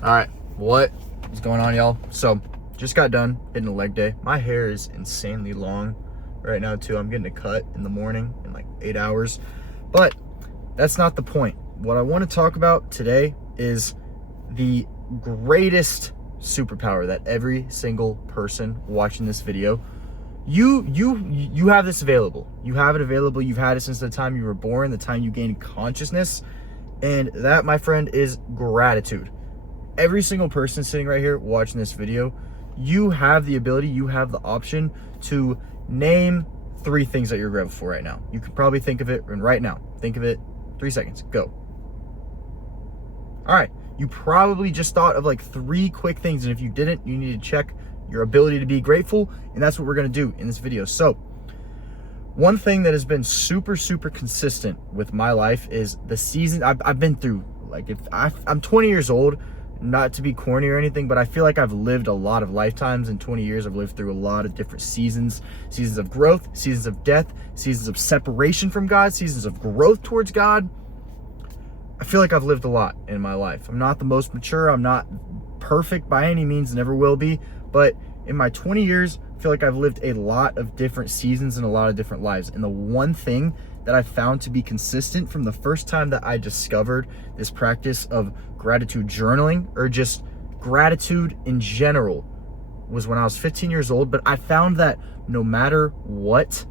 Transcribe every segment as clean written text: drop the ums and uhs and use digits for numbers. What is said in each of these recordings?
All right, what is going on, y'all? So, just got done hitting a leg day. My hair is insanely long right now, too. I'm getting a cut in the morning in like 8 hours, but that's not the point. What I want to talk about today is the greatest superpower that every single person watching this video, you have this available. You have it available. You've had it since the time you were born, the time you gained consciousness, and that, my friend, is gratitude. Every single person sitting right here watching this video, you have the ability, you have the option to name 3 things that you're grateful for right now. You can probably think of it, and right now, think of it, 3 seconds, go. All right, you probably just thought of like 3 quick things, and if you didn't, you need to check your ability to be grateful, and that's what we're gonna do in this video. So, one thing that has been super consistent with my life is the season I've been through. Like, I'm 20 years old, not to be corny or anything, but I feel like I've lived a lot of lifetimes. In 20 years, I've lived through a lot of different seasons of growth, seasons of death, seasons of separation from God, seasons of growth towards God. I feel like I've lived a lot in my life. I'm not the most mature. I'm not perfect by any means, never will be. But in my 20 years, I feel like I've lived a lot of different seasons and a lot of different lives. And the one thing that I found to be consistent from the first time that I discovered this practice of gratitude journaling, or just gratitude in general, was when I was 15 years old. But I found that no matter what,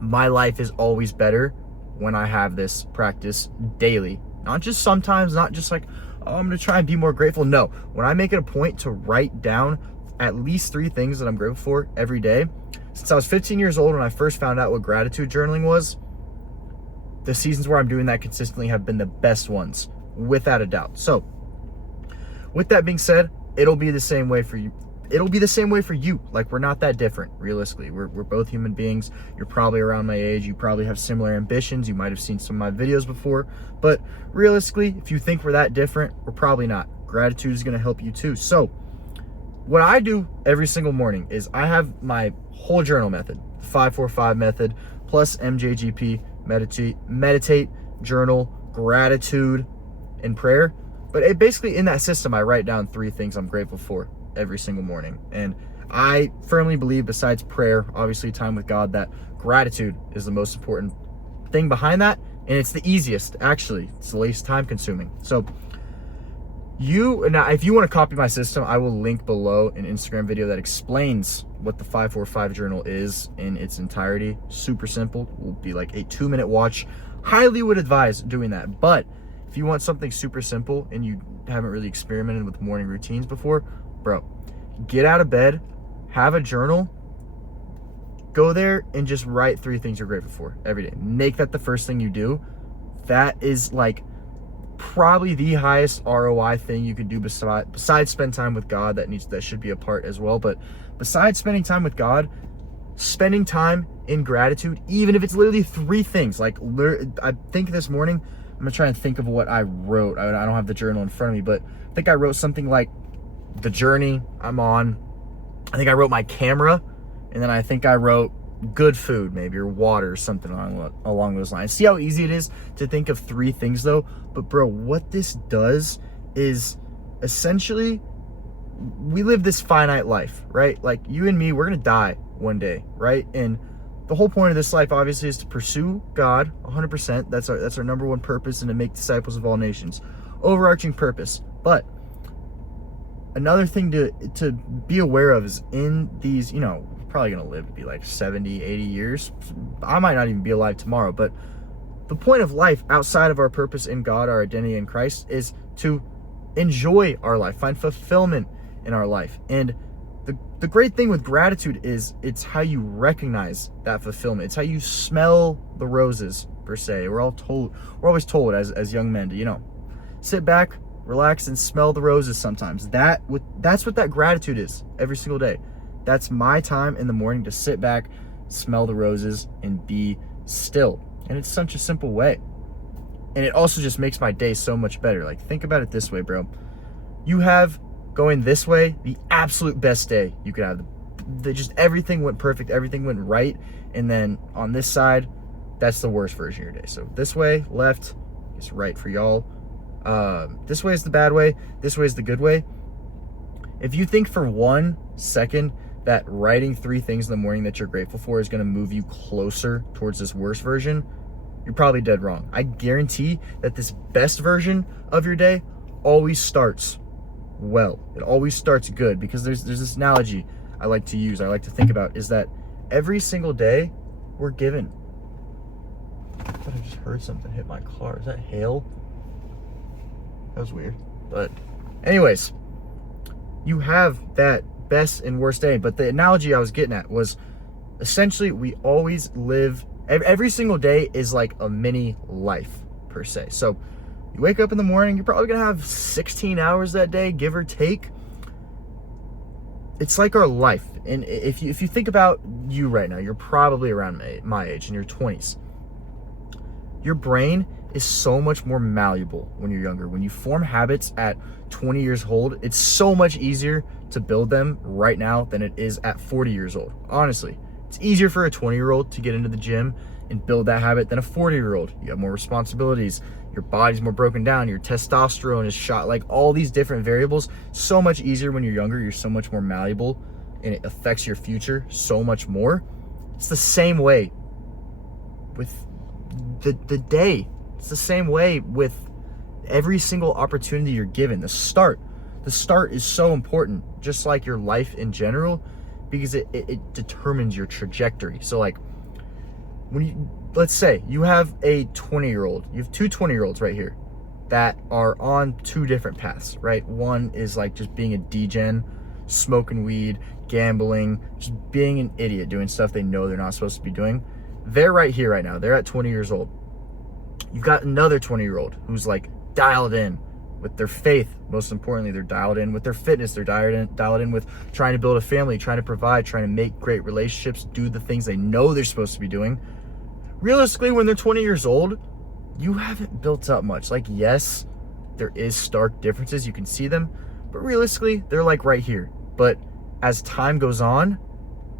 my life is always better when I have this practice daily. Not just sometimes, not just like, oh, I'm gonna try and be more grateful. No, when I make it a point to write down at least 3 things that I'm grateful for every day. Since I was 15 years old, when I first found out what gratitude journaling was, the seasons where I'm doing that consistently have been the best ones, without a doubt. So, with that being said, it'll be the same way for you. It'll be the same way for you. Like, we're not that different, realistically. We're both human beings. You're probably around my age. You probably have similar ambitions. You might have seen some of my videos before. But realistically, if you think we're that different, we're probably not. Gratitude is going to help you too. So, what I do every single morning is I have my whole journal method, 5-4-5 method, plus MJGP, meditate, journal, gratitude, and prayer. But basically in that system, I write down 3 things I'm grateful for every single morning. And I firmly believe, besides prayer, obviously time with God, that gratitude is the most important thing behind that. And it's the easiest, actually. It's the least time consuming. So if you want to copy my system, I will link below an Instagram video that explains what the 5-4-5 journal is in its entirety. Super simple. It will be like a 2-minute watch. Highly would advise doing that. But if you want something super simple and you haven't really experimented with morning routines before, bro, get out of bed, have a journal, go there and just write 3 things you're grateful for every day. Make that the first thing you do. That is like probably the highest ROI thing you can do besides spend time with God. That should be a part as well. But besides spending time with God, spending time in gratitude, even if it's literally 3 things. Like, I think this morning, I'm gonna try and think of what I wrote. I don't have the journal in front of me, but I think I wrote something like the journey I'm on. I think I wrote my camera, and then I think I wrote good food, maybe, or water, or something along those lines. See how easy it is to think of 3 things though? But bro, what this does is essentially, we live this finite life, right? Like, you and me, we're gonna die one day, right? And the whole point of this life, obviously, is to pursue God 100%. That's our number one purpose, and to make disciples of all nations. Overarching purpose. But another thing to be aware of is, in these, we're probably going to live to be like 70, 80 years. I might not even be alive tomorrow, but the point of life outside of our purpose in God, our identity in Christ, is to enjoy our life, find fulfillment in our life. And the great thing with gratitude is it's how you recognize that fulfillment. It's how you smell the roses, per se. We're always told as young men to, sit back, relax, and smell the roses sometimes. That's what that gratitude is every single day. That's my time in the morning to sit back, smell the roses, and be still. And it's such a simple way. And it also just makes my day so much better. Like, think about it this way, bro. You have, going this way, the absolute best day you could have. Just everything went perfect, everything went right. And then on this side, that's the worst version of your day. So this way, left, is right for y'all. This way is the bad way, this way is the good way. If you think for 1 second that writing 3 things in the morning that you're grateful for is going to move you closer towards this worst version, you're probably dead wrong. I guarantee that this best version of your day always starts well. It always starts good, because there's this analogy I like to use, I like to think about, is that every single day we're given. I thought I just heard something hit my car. Is that hail? That was weird. But anyways, you have that best and worst day. But the analogy I was getting at was essentially we always live, every single day is like a mini life per se. So you wake up in the morning, you're probably gonna have 16 hours that day, give or take. It's like our life. And if you think about you right now, you're probably around my age, in your 20s. Your brain is so much more malleable when you're younger. When you form habits at 20 years old, it's so much easier to build them right now than it is at 40 years old. Honestly, it's easier for a 20-year-old to get into the gym and build that habit than a 40-year-old. You have more responsibilities, your body's more broken down, your testosterone is shot, like all these different variables. So much easier when you're younger, you're so much more malleable, and it affects your future so much more. It's the same way with the day. It's the same way with every single opportunity you're given. The start is so important, just like your life in general, because it determines your trajectory. So like, let's say you have a 20-year-old, you have 2 20-year-olds right here that are on 2 different paths, right? One is like just being a degen, smoking weed, gambling, just being an idiot, doing stuff they know they're not supposed to be doing. They're right here right now. They're at 20 years old. You've got another 20-year-old who's like dialed in with their faith. Most importantly, they're dialed in with their fitness. They're dialed in with trying to build a family, trying to provide, trying to make great relationships, do the things they know they're supposed to be doing. Realistically, when they're 20 years old, you haven't built up much. Like, yes, there is stark differences. You can see them, but realistically, they're like right here. But as time goes on,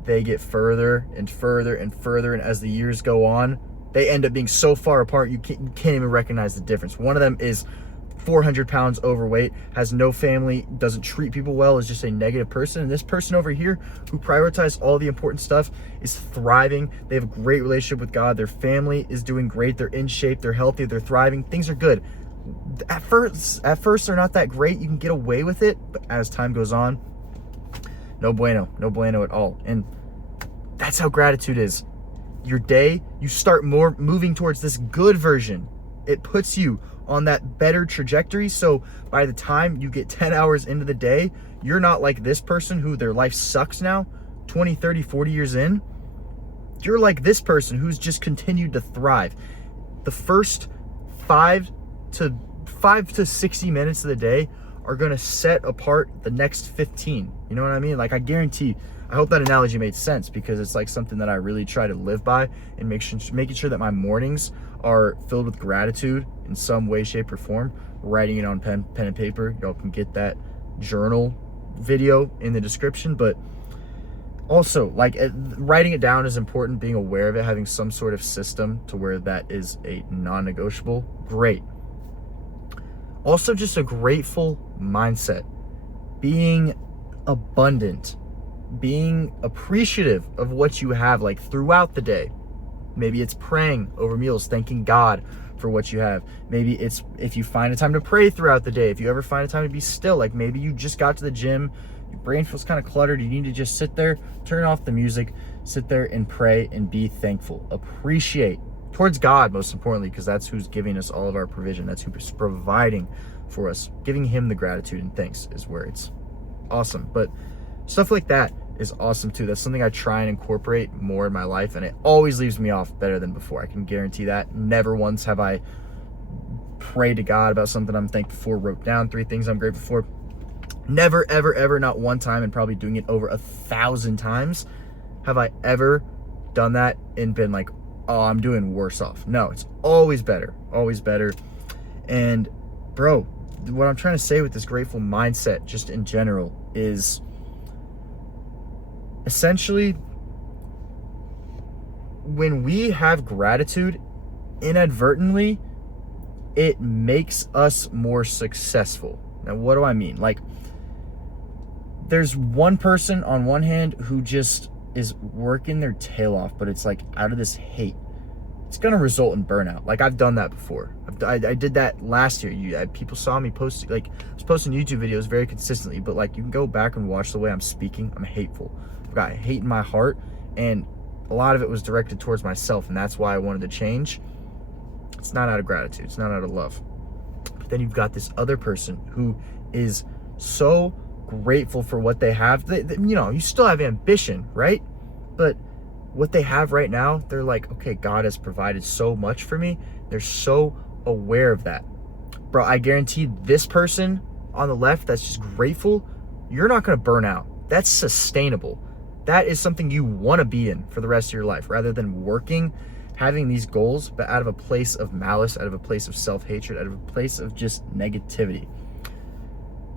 they get further and further and further. And as the years go on, they end up being so far apart, you can't even recognize the difference. One of them is 400 pounds overweight, has no family, doesn't treat people well, is just a negative person. And this person over here, who prioritizes all the important stuff, is thriving. They have a great relationship with God. Their family is doing great. They're in shape. They're healthy. They're thriving. Things are good. At first, they're not that great. You can get away with it. But as time goes on, no bueno at all. And that's how gratitude is. Your day, you start more moving towards this good version. It puts you on that better trajectory. So by the time you get 10 hours into the day, you're not like this person who their life sucks now, 20, 30, 40 years in. You're like this person who's just continued to thrive. The first 5 to 60 minutes of the day are going to set apart the next 15. You know what I mean? Like, I guarantee, I hope that analogy made sense, because it's like something that I really try to live by, and making sure that my mornings are filled with gratitude in some way, shape, or form. Writing it on pen and paper. Y'all can get that journal video in the description. But also, like, writing it down is important. Being aware of it, having some sort of system to where that is a non-negotiable. Great. Also, just a grateful mindset. Being abundant. Being appreciative of what you have, like, throughout the day. Maybe it's praying over meals, thanking God for what you have. Maybe it's if you find a time to pray throughout the day. If you ever find a time to be still, like maybe you just got to the gym, your brain feels kind of cluttered, you need to just sit there, turn off the music, sit there and pray and be thankful. Appreciate towards God, most importantly, because that's who's giving us all of our provision. That's who's providing for us. Giving him the gratitude and thanks is where it's awesome. But stuff like that is awesome too. That's something I try and incorporate more in my life, and it always leaves me off better than before. I can guarantee that. Never once have I prayed to God about something I'm thankful for, wrote down 3 things I'm grateful for. Never, ever, ever, not one time, and probably doing it over 1,000 times, have I ever done that and been like, oh, I'm doing worse off. No, it's always better, always better. And bro, what I'm trying to say with this grateful mindset, just in general, is essentially, when we have gratitude, inadvertently, it makes us more successful. Now, what do I mean? Like, there's one person on one hand who just is working their tail off, but it's like out of this hate. It's going to result in burnout. Like, I've done that before. I did that last year. People saw me post, like, I was posting YouTube videos very consistently, but like, you can go back and watch the way I'm speaking. I'm hateful. I've got hate in my heart, and a lot of it was directed towards myself, and that's why I wanted to change. It's not out of gratitude. It's not out of love. But then you've got this other person who is so grateful for what they have. You know, you still have ambition, right? But what they have right now, they're like, okay, God has provided so much for me. They're so aware of that. Bro, I guarantee this person on the left that's just grateful, you're not going to burn out. That's sustainable. That is something you want to be in for the rest of your life, rather than working, having these goals, but out of a place of malice, out of a place of self-hatred, out of a place of just negativity.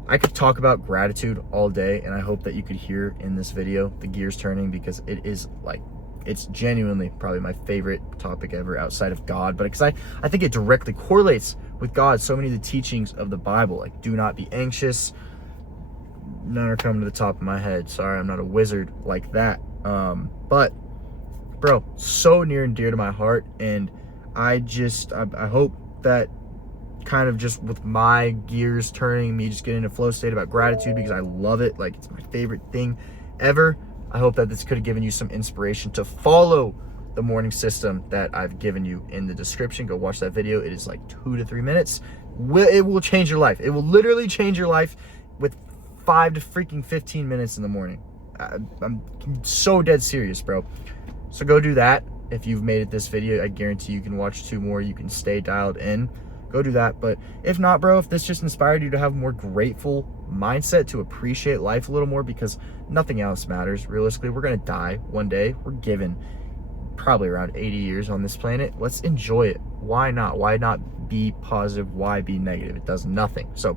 I could talk about gratitude all day, and I hope that you could hear in this video the gears turning, because it is like, it's genuinely probably my favorite topic ever outside of God, but because I think it directly correlates with God. So many of the teachings of the Bible, like do not be anxious. None are coming to the top of my head. Sorry, I'm not a wizard like that. But bro, so near and dear to my heart, and I hope that kind of just with my gears turning, me just getting in a flow state about gratitude, because I love it. Like, it's my favorite thing ever. I hope that this could have given you some inspiration to follow the morning system that I've given you in the description. Go watch that video. It is like 2 to 3 minutes. It will change your life. It will literally change your life with 5 to freaking 15 minutes in the morning. I'm so dead serious, bro. So go do that. If you've made it this video, I guarantee you can watch 2 more. You can stay dialed in. Go do that. But if not, bro, if this just inspired you to have a more grateful mindset, to appreciate life a little more, because nothing else matters. Realistically, we're going to die one day. We're given probably around 80 years on this planet. Let's enjoy it. Why not? Why not be positive? Why be negative? It does nothing. So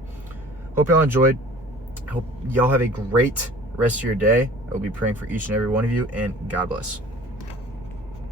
hope y'all enjoyed. Hope y'all have a great rest of your day. I will be praying for each and every one of you, and God bless.